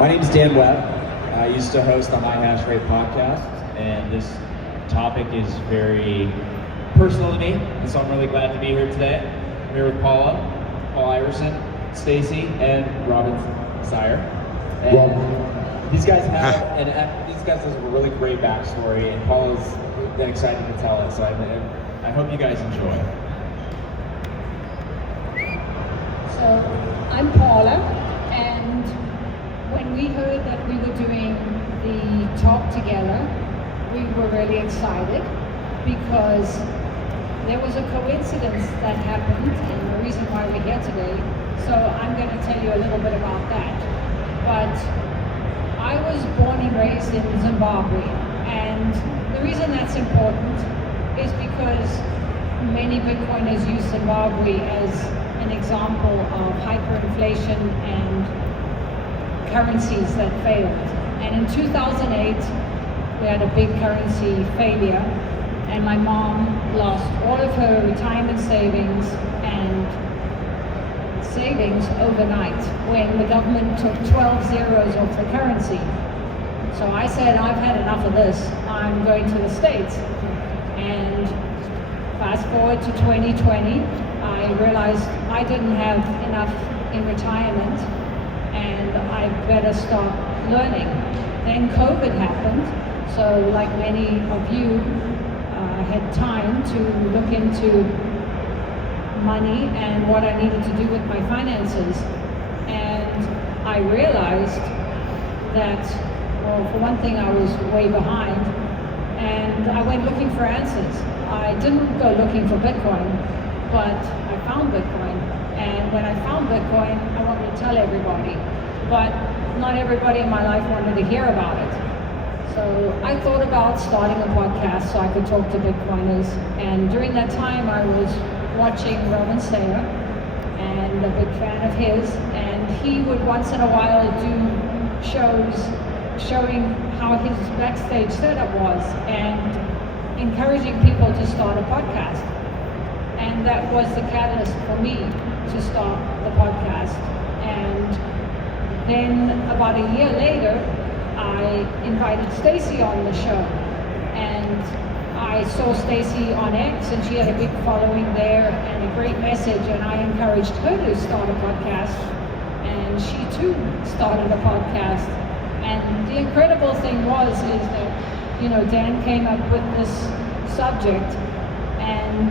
My name is Dan Webb. I used to host the High Hash Rate podcast, and this topic is very personal to me, and so I'm really glad to be here today. I'm here with Paula, Iversen, Staci, and Robin Seyr. And these guys have a really great backstory, and Paula's been excited to tell it, so I hope you guys enjoy. So I'm Paula, and when we heard that we were doing the talk together, we were really excited because there was a coincidence that happened and the reason why we're here today. So I'm going to tell you a little bit about that. But I was born and raised in Zimbabwe, and the reason that's important is because many Bitcoiners use Zimbabwe as an example of hyperinflation and currencies that failed. And in 2008, we had a big currency failure, and my mom lost all of her retirement savings overnight when the government took 12 zeros off the currency. So I said, I've had enough of this. I'm going to the States. And fast forward to 2020, I realized I didn't have enough in retirement and I better start learning. Then COVID happened, so like many of you had time to look into money and what I needed to do with my finances. And I realized that, well, for one thing, I was way behind, and I went looking for answers. I didn't go looking for Bitcoin, but I found Bitcoin. And when I found Bitcoin, I wanted to tell everybody, but not everybody in my life wanted to hear about it. So I thought about starting a podcast so I could talk to Bitcoiners. And during that time, I was watching Robin Seyr, and a big fan of his. And he would once in a while do shows showing how his backstage setup was and encouraging people to start a podcast. And that was the catalyst for me to start the podcast. And then about a year later, I invited Staci on the show. And I saw Staci on X, and she had a big following there and a great message, and I encouraged her to start a podcast. And she too started a podcast. And the incredible thing is that, Dan came up with this subject, and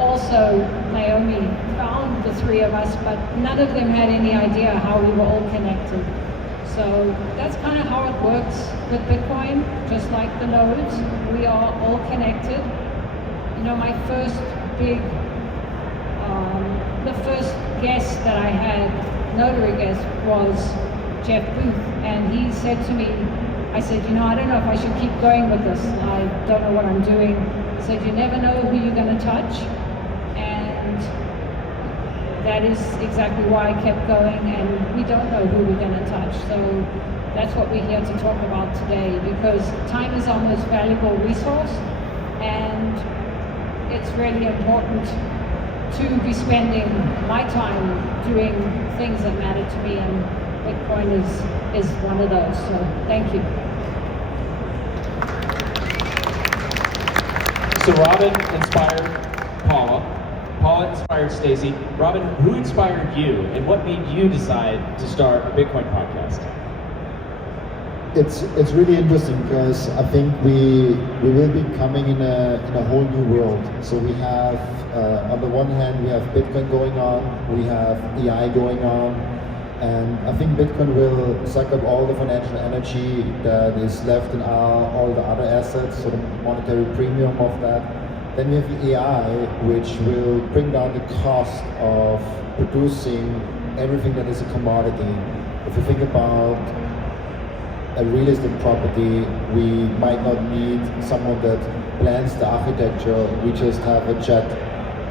also Naomi found the three of us, but none of them had any idea how we were all connected. So that's kind of how it works with Bitcoin, just like the nodes. We are all connected. My first the first guest that I had, notary guest, was Jeff Booth, and he said to me, I said, I don't know if I should keep going with this. I don't know what I'm doing. He said, you never know who you're going to touch, and that is exactly why I kept going, and we don't know who we're going to touch. So that's what we're here to talk about today, because time is our most valuable resource, and it's really important to be spending my time doing things that matter to me, and Bitcoin is one of those. So thank you. So Robin inspired Paula. Paula inspired Staci. Robin, who inspired you, and what made you decide to start a Bitcoin podcast? It's really interesting because I think we will be coming in a whole new world. So we have on the one hand we have Bitcoin going on, we have AI going on, and I think Bitcoin will suck up all the financial energy that is left in all the other assets, so the monetary premium of that. Then we have AI, which will bring down the cost of producing everything that is a commodity. If you think about a real estate property, we might not need someone that plans the architecture. We just have a chat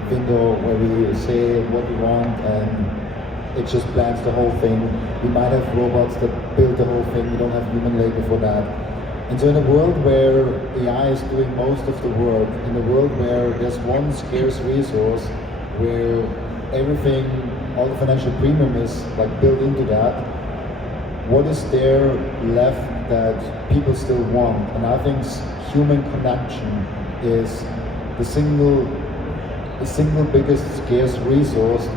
window where we say what we want and it just plans the whole thing. We might have robots that build the whole thing. We don't have human labor for that. And so in a world where AI is doing most of the work, in a world where there's one scarce resource, where everything, all the financial premium is like built into that, what is there left that people still want? And I think human connection is the single biggest scarce resource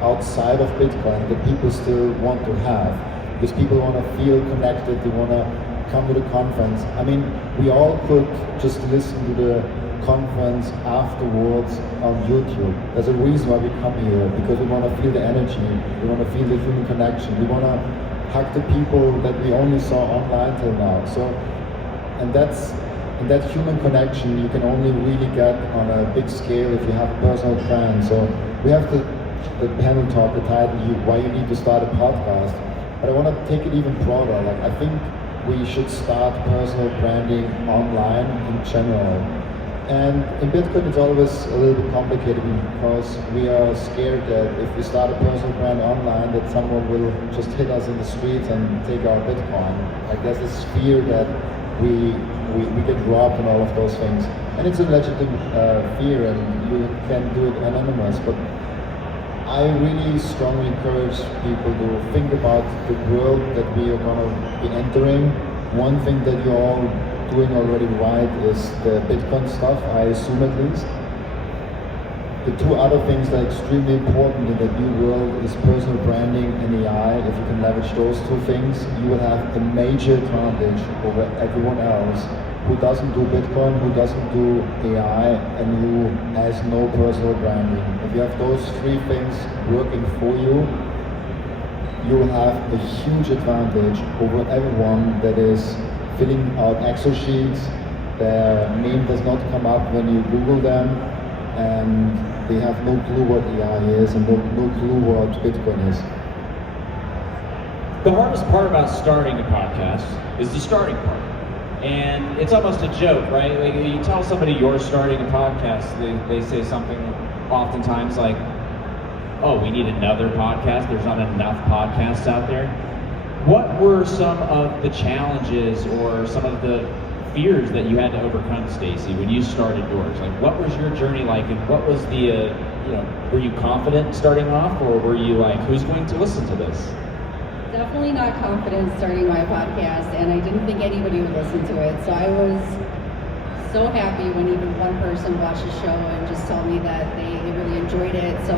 outside of Bitcoin that people still want to have, because people want to feel connected, they want to come to the conference. I mean, we all could just listen to the conference afterwards on YouTube. There's a reason why we come here, because we want to feel the energy, we want to feel the human connection, we want to hug the people that we only saw online till now. So, and that human connection you can only really get on a big scale if you have a personal brand. So we have the panel talk, the title, why you need to start a podcast. But I want to take it even broader. Like, I think we should start personal branding online in general. And in Bitcoin it's always a little bit complicated, because we are scared that if we start a personal brand online, that someone will just hit us in the streets and take our Bitcoin. Like, there's this fear that we get robbed and all of those things. And it's a legitimate fear, and you can do it anonymous. But I really strongly encourage people to think about the world that we are going to be entering. One thing that you're all doing already right is the Bitcoin stuff, I assume at least. The two other things that are extremely important in the new world is personal branding and AI. If you can leverage those two things, you will have a major advantage over everyone else who doesn't do Bitcoin, who doesn't do AI, and who has no personal branding. If you have those three things working for you, you will have a huge advantage over everyone that is filling out Excel sheets, their name does not come up when you Google them, and they have no clue what AI is and no clue what Bitcoin is. The hardest part about starting a podcast is the starting part. And it's almost a joke, right? Like, you tell somebody you're starting a podcast, they say something oftentimes like, oh, we need another podcast, there's not enough podcasts out there. What were some of the challenges or some of the fears that you had to overcome, Staci, when you started yours? Like, what was your journey like, and what was the, were you confident starting off, or were you like, who's going to listen to this? Definitely not confident starting my podcast, and I didn't think anybody would listen to it. So I was so happy when even one person watched the show and just told me that they really enjoyed it. So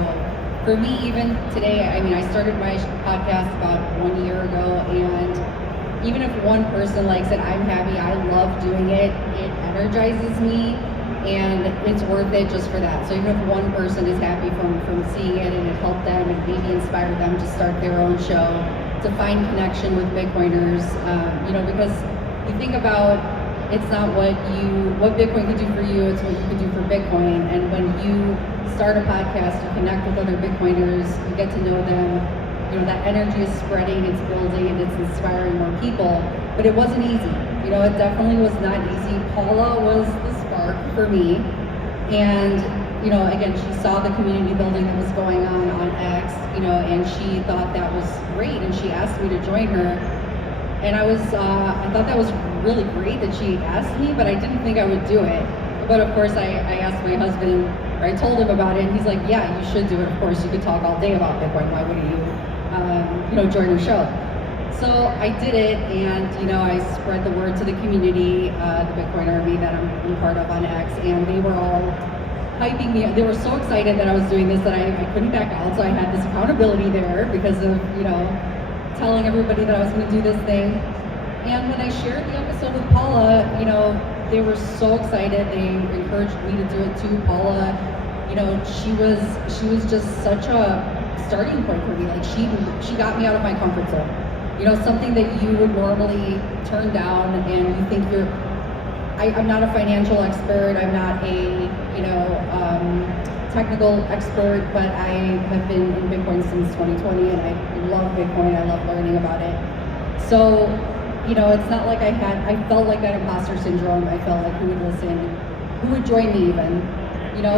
for me, even today, I mean, I started my podcast about 1 year ago, and even if one person likes it, I'm happy. I love doing it. It energizes me, and it's worth it just for that. So even if one person is happy from seeing it, and it helped them and maybe inspired them to start their own show, to find connection with Bitcoiners, because you think about, it's not what Bitcoin could do for you, it's what you could do for Bitcoin. And when you start a podcast, you connect with other Bitcoiners, you get to know them, that energy is spreading, it's building, and it's inspiring more people. But it wasn't easy. It definitely was not easy. Paula was the spark for me. And again, she saw the community building that was going on X, and she thought that was great, and she asked me to join her. And I thought that was really great that she asked me, but I didn't think I would do it. But of course, I asked my husband, or I told him about it, and he's like, yeah, you should do it. Of course, you could talk all day about Bitcoin. Why wouldn't you, join her show? So I did it, and I spread the word to the community, the Bitcoin Army that I'm part of on X, and they were all hyping me up. They were so excited that I was doing this that I couldn't back out. So I had this accountability there because of telling everybody that I was going to do this thing. And when I shared the episode with Paula, they were so excited. They encouraged me to do it too. Paula, she was just such a starting point for me. Like, she got me out of my comfort zone. Something that you would normally turn down, and you think I'm not a financial expert, I'm not a technical expert, but I have been in Bitcoin since 2020, and I love Bitcoin, I love learning about it. So, it's not like I felt like that imposter syndrome. I felt like who would listen, who would join me even,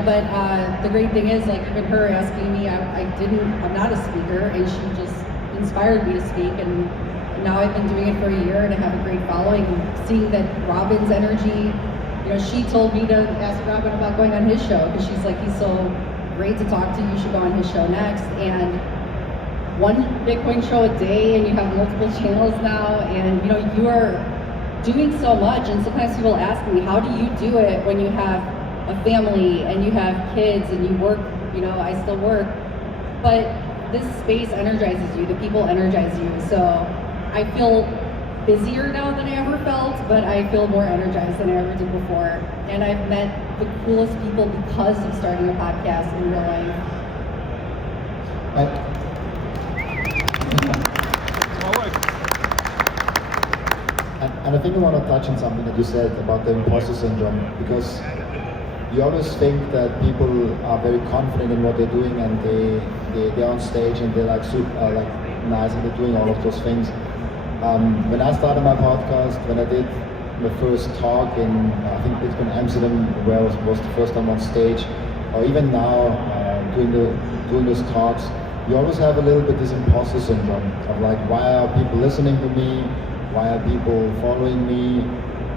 but the great thing is, like, even her asking me, I'm not a speaker, and she just inspired me to speak, and now I've been doing it for a year, and I have a great following, and seeing that Robin's energy, she told me to ask Robin about going on his show, because she's like, he's so great to talk to, you should go on his show next. And one Bitcoin show a day and you have multiple channels now, and you know, you are doing so much. And sometimes people ask me, how do you do it when you have a family and you have kids and you work? You know, I still work, but this space energizes you, the people energize you. So I feel busier now than I ever felt, but I feel more energized than I ever did before. And I've met the coolest people because of starting a podcast in real life. And I think I want to touch on something that you said about the imposter syndrome, because you always think that people are very confident in what they're doing, and they're on stage and they're like super like nice and they're doing all of those things. When I started my podcast, when I did the first talk in I think it's in Amsterdam, where I was the first time on stage, or even now doing those talks, you always have a little bit this imposter syndrome of like, why are people listening to me? Why are people following me?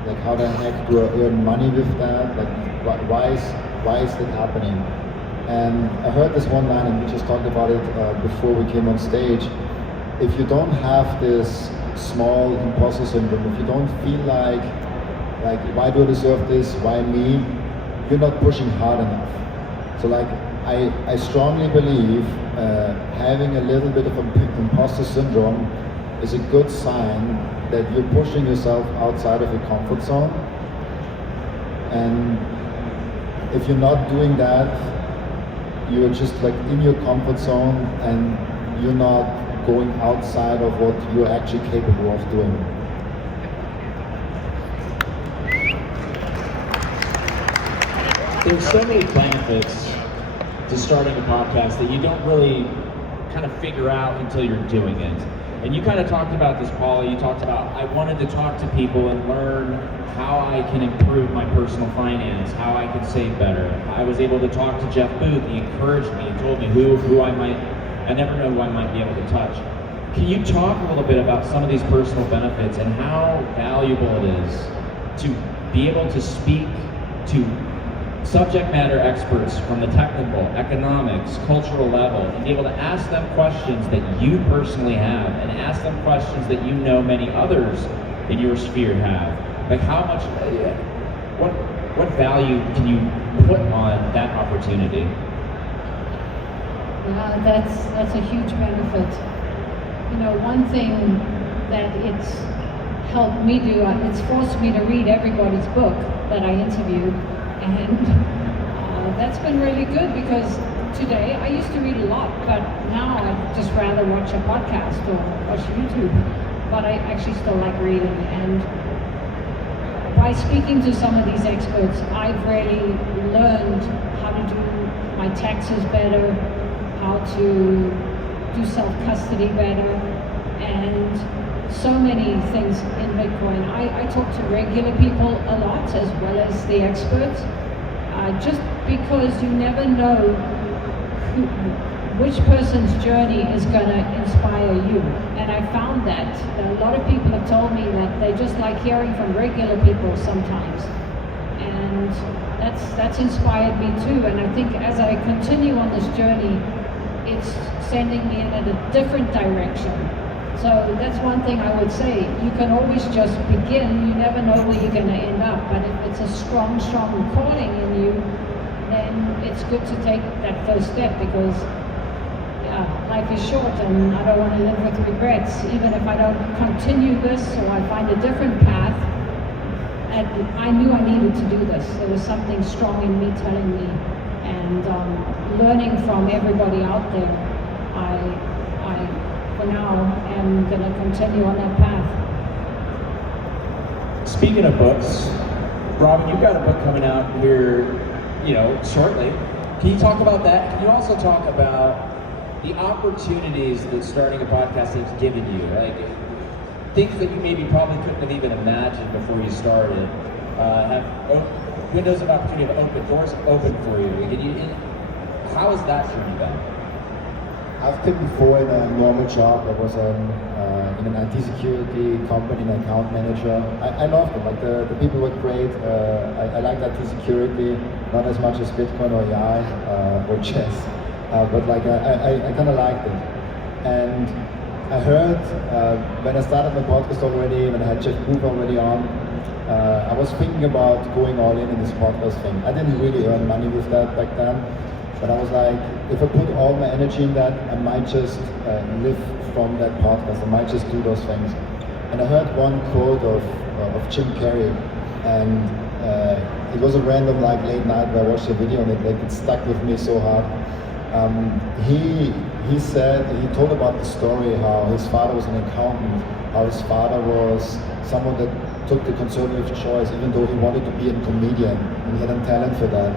Like, how the heck do I earn money with that? Like, why is that happening? And I heard this one line, and we just talked about it before we came on stage. If you don't have this small imposter syndrome, if you don't feel like why do I deserve this? Why me? You're not pushing hard enough. So like, I strongly believe having a little bit of imposter syndrome is a good sign that you're pushing yourself outside of your comfort zone. And if you're not doing that, you're just like in your comfort zone and you're not going outside of what you're actually capable of doing. There's so many benefits to starting a podcast that you don't really kind of figure out until you're doing it. And you kind of talked about this, Paula. You talked about, I wanted to talk to people and learn how I can improve my personal finance, how I can save better. I was able to talk to Jeff Booth. He encouraged me. He told me who I never know who I might be able to touch. Can you talk a little bit about some of these personal benefits and how valuable it is to be able to speak to subject matter experts from the technical, economics, cultural level, and be able to ask them questions that you personally have, and ask them questions that you know many others in your sphere have? Like, how much, what value can you put on that opportunity? That's a huge benefit. You know, one thing that it's helped me do, it's forced me to read everybody's book that I interviewed. And that's been really good, because today I used to read a lot, but now I'd just rather watch a podcast or watch YouTube. But I actually still like reading. And by speaking to some of these experts, I've really learned how to do my taxes better, how to do self-custody better, and so many things in Bitcoin. I talk to regular people a lot as well as the experts, just because you never know which person's journey is going to inspire you. And I found that a lot of people have told me that they just like hearing from regular people sometimes. And that's inspired me too. And I think as I continue on this journey, it's sending me in a different direction. So that's one thing I would say. You can always just begin. You never know where you're going to end up. But if it's a strong calling in you, then it's good to take that first step, because life is short and I don't want to live with regrets. Even if I don't continue this or I find a different path, and I knew I needed to do this. There was something strong in me telling me. And learning from everybody out there, I for now am going to continue on that path. Speaking of books, Robin, you've got a book coming out here, shortly. Can you talk about that? Can you also talk about the opportunities that starting a podcast has given you? Like, things that you maybe probably couldn't have even imagined before you started. Have windows of opportunity, have open doors open for you. How has that journey been? I've been before in a normal job. I was in an IT security company, an account manager. I loved it. Like the people were great. I liked IT security, not as much as Bitcoin or AI or chess, but like I kind of liked it. And I heard when I started my podcast already, when I had Jeff Cooper already on, I was thinking about going all in this podcast thing. I didn't really earn money with that back then, but I was like, if I put all my energy in that, I might just live from that podcast. I might just do those things. And I heard one quote of Jim Carrey, and it was a random like late night where I watched a video and it stuck with me so hard. He said, he told about the story how his father was an accountant, how his father was someone that took the conservative choice even though he wanted to be a comedian and he had a talent for that.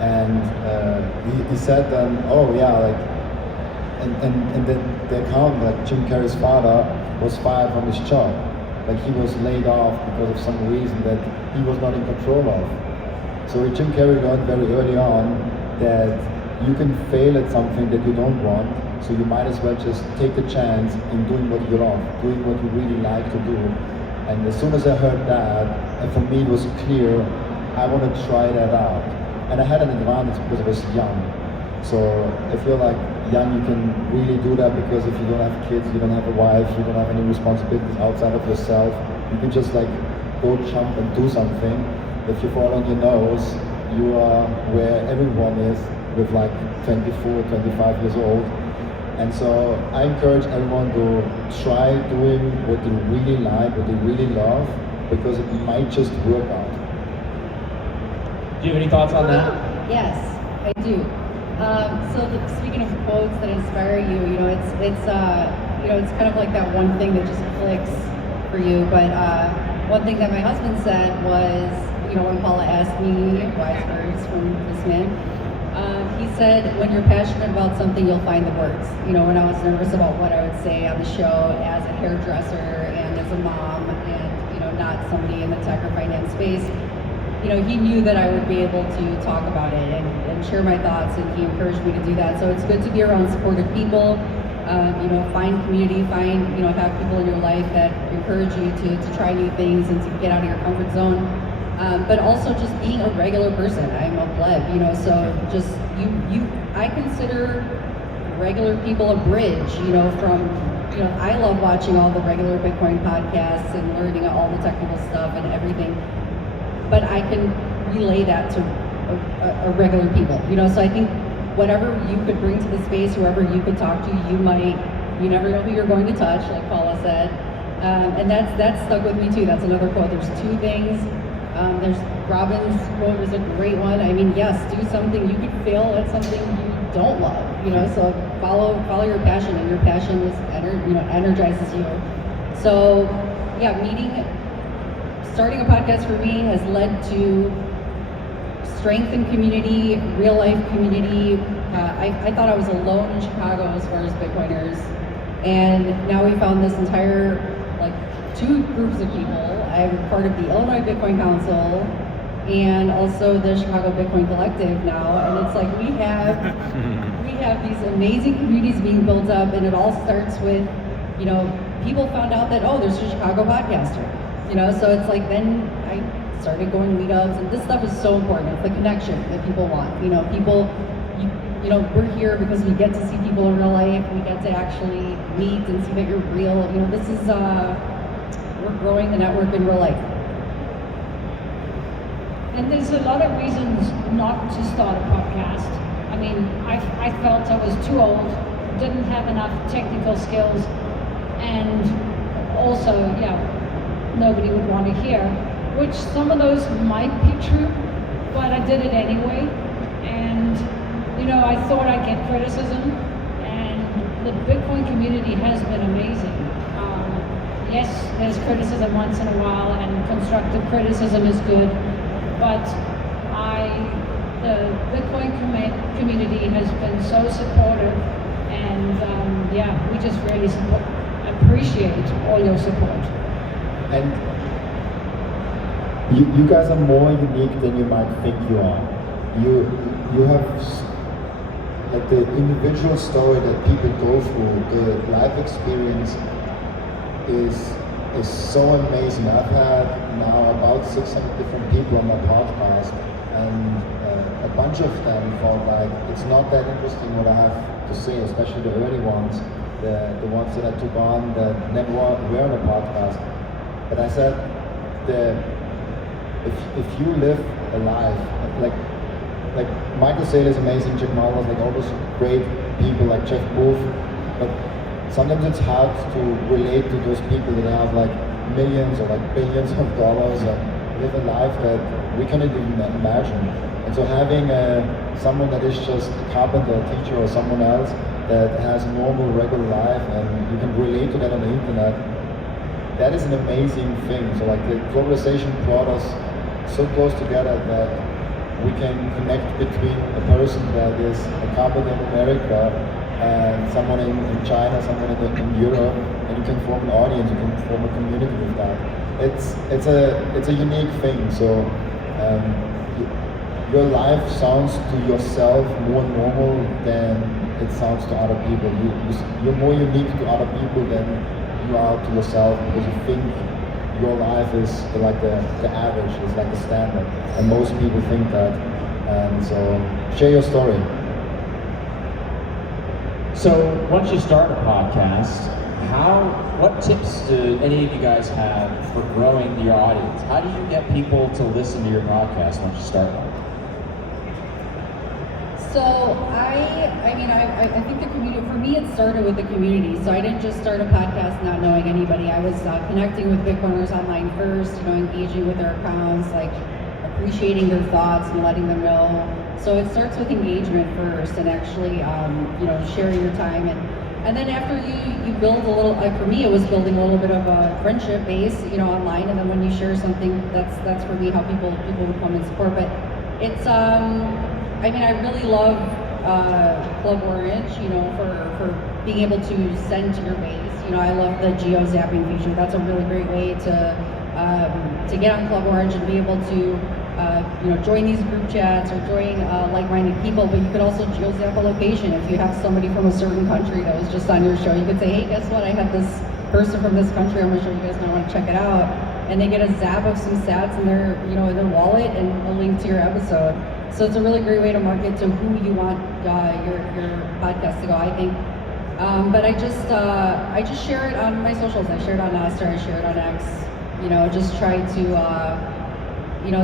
And he said then, oh yeah, like, and the accountant, like Jim Carrey's father, was fired from his job. Like he was laid off because of some reason that he was not in control of. So Jim Carrey learned very early on that you can fail at something that you don't want, so you might as well just take a chance in doing what you love, doing what you really like to do. And as soon as I heard that, and for me it was clear, I want to try that out. And I had an advantage because I was young. So I feel like young you can really do that because if you don't have kids, you don't have a wife, you don't have any responsibilities outside of yourself, you can just like go jump and do something. If you fall on your nose, you are where everyone is with like 24, 25 years old. And so I encourage everyone to try doing what they really like, what they really love, because it might just work out. Do you have any thoughts on that? Yes, I do. Speaking of quotes that inspire you, it's kind of like that one thing that just clicks for you. But one thing that my husband said was, when Paula asked me wise words from this man, he said, when you're passionate about something, you'll find the words. When I was nervous about what I would say on the show as a hairdresser and as a mom and, not somebody in the tech or finance space, he knew that I would be able to talk about it and share my thoughts, and he encouraged me to do that. So it's good to be around supportive people, find community, have people in your life that encourage you to try new things and to get out of your comfort zone. But also just being a regular person. I'm a pleb, so just I consider regular people a bridge, from, I love watching all the regular Bitcoin podcasts and learning all the technical stuff and everything, but I can relay that to a regular people, so I think whatever you could bring to the space, whoever you could talk to, you never know who you're going to touch, like Paula said, and that stuck with me too. That's another quote. There's two things. There's Robin's quote is a great one. I mean, yes, do something. You could fail at something you don't love, so follow your passion, and your passion is energizes you. So yeah, starting a podcast for me has led to strength in community, real life community. I thought I was alone in Chicago as far as Bitcoiners, and now we found this entire two groups of people. I'm part of the Illinois Bitcoin Council and also the Chicago Bitcoin Collective now, and it's like we have these amazing communities being built up, and it all starts with, people found out that, oh, there's a Chicago podcaster, so it's like then I started going to meetups, and this stuff is so important. It's the connection that people want, people, we're here because we get to see people in real life, we get to actually meet and see that you're real, this is, we're growing the network in real life. And there's a lot of reasons not to start a podcast. I mean, I felt I was too old, didn't have enough technical skills, and also, nobody would want to hear, which some of those might be true, but I did it anyway. And, I thought I'd get criticism, and the Bitcoin community has been amazing. Yes, there's criticism once in a while, and constructive criticism is good, but the Bitcoin community has been so supportive, and we just really appreciate all your support. And you guys are more unique than you might think you are. You have like the individual story that people go through, the life experience is so amazing. I've had now about 600 different people on my podcast, and a bunch of them thought like it's not that interesting what I have to say, especially the early ones. the ones that I took on that never were on a podcast. But I said, if you live a life like Michael Seyr is amazing, Jack Marlowe, like all those great people like Jeff Wolf, but sometimes it's hard to relate to those people that have like millions or like billions of dollars and live a life that we cannot even imagine. And so having someone that is just a carpenter, a teacher, or someone else that has a normal, regular life, and you can relate to that on the internet, that is an amazing thing. So like the globalization brought us so close together that we can connect between a person that is a carpenter in America and someone in China, someone in Europe, and you can form an audience, you can form a community with that. It's a unique thing. So your life sounds to yourself more normal than it sounds to other people. You're more unique to other people than you are to yourself, because you think your life is like the average, is like the standard, and most people think that. And so share your story. So once you start a podcast, what tips do any of you guys have for growing your audience? How do you get people to listen to your podcast once you start one? So I think the community, for me, it started with the community. So I didn't just start a podcast not knowing anybody. I was connecting with Bitcoiners online first, engaging with their accounts, like appreciating their thoughts and letting them know. So it starts with engagement first, and actually, sharing your time, and then after you build a little. For me, it was building a little bit of a friendship base, online, and then when you share something, that's for me how people would come and support. But it's I really love Club Orange, for being able to send to your base. I love the geo-zapping feature. That's a really great way to get on Club Orange and be able to join these group chats or join like-minded people. But you could also geo-zap a location. If you have somebody from a certain country that was just on your show, you could say, hey, guess what? I have this person from this country. I'm sure you guys might want to check it out. And they get a zap of some stats in their wallet and a link to your episode. So it's a really great way to market to who you want your podcast to go, I think. But I just share it on my socials. I share it on Nostr, I share it on X. Just try to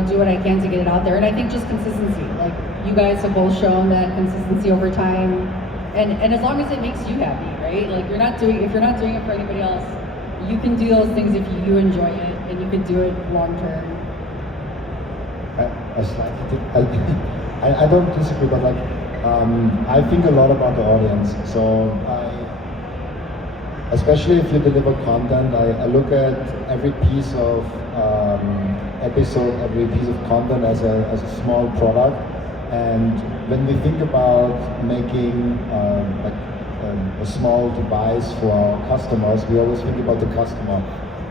do what I can to get it out there. And I think just consistency. Like you guys have both shown that consistency over time, and as long as it makes you happy, right? Like if you're not doing it for anybody else, you can do those things if you enjoy it, and you can do it long term. I don't disagree, but I think a lot about the audience. So especially if you deliver content, I look at every piece of episode, every piece of content as a small product. And when we think about making a small device for our customers, we always think about the customer.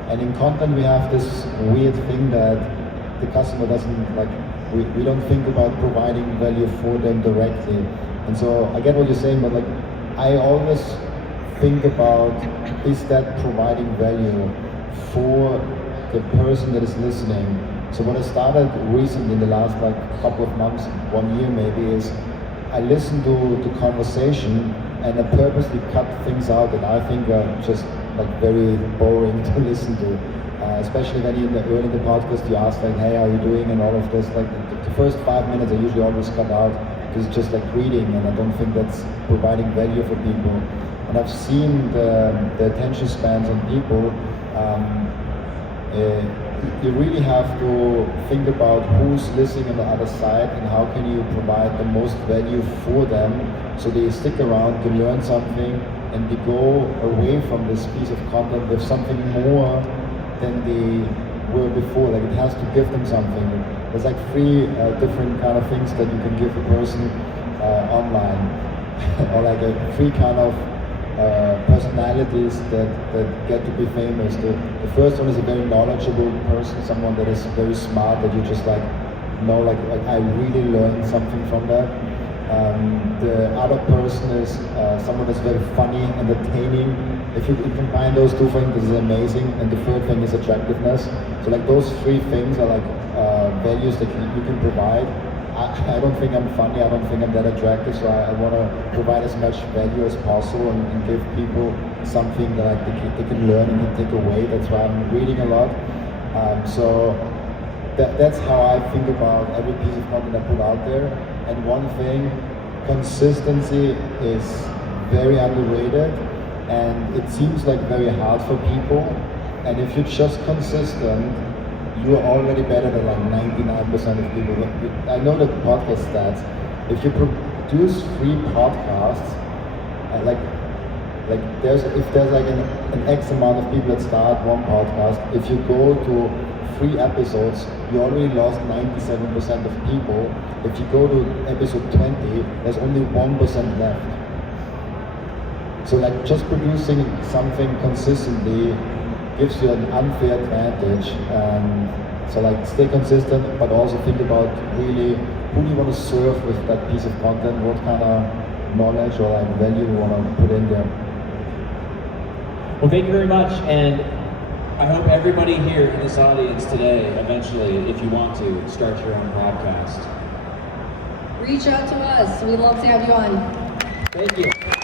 And in content, we have this weird thing that the customer doesn't like. We don't think about providing value for them directly. And so I get what you're saying, but I always think about, is that providing value for the person that is listening? So what I started recently in the last couple of months, 1 year maybe, is I listen to conversation and I purposely cut things out that I think are just very boring to listen to. Especially when early in the podcast you ask hey, how are you doing, and all of this. The first 5 minutes I usually always cut out because it's just reading, and I don't think that's providing value for people. And I've seen the attention spans on people. You really have to think about who's listening on the other side and how can you provide the most value for them so they stick around to learn something and they go away from this piece of content with something more than they were before. It has to give them something. There's 3 different kind of things that you can give a person online, or 3 kind of personalities that get to be famous. The first one is a very knowledgeable person, someone that is very smart, that you just know, I really learned something from that. The other person is someone that's very funny, entertaining. If you combine those 2 things, this is amazing. And the third thing is attractiveness. So those 3 things are values that you can provide. I don't think I'm funny, I don't think I'm that attractive, so I want to provide as much value as possible and give people something that they can learn and can take away. That's why I'm reading a lot. So that's how I think about every piece of content I put out there. And one thing, consistency is very underrated, and it seems like very hard for people. And if you're just consistent, you're already better than like 99% of people. I know the podcast stats. If you produce 3 podcasts, if there's like an X amount of people that start one podcast, if you go to 3 episodes, you already lost 97% of people. If you go to episode 20, there's only 1% left. So like just producing something consistently gives you an unfair advantage. So like stay consistent, but also think about really who do you want to serve with that piece of content, what kind of knowledge or like value you want to put in there. Well, thank you very much, and I hope everybody here in this audience today, eventually, if you want to, start your own podcast. Reach out to us. We'd love to have you on. Thank you.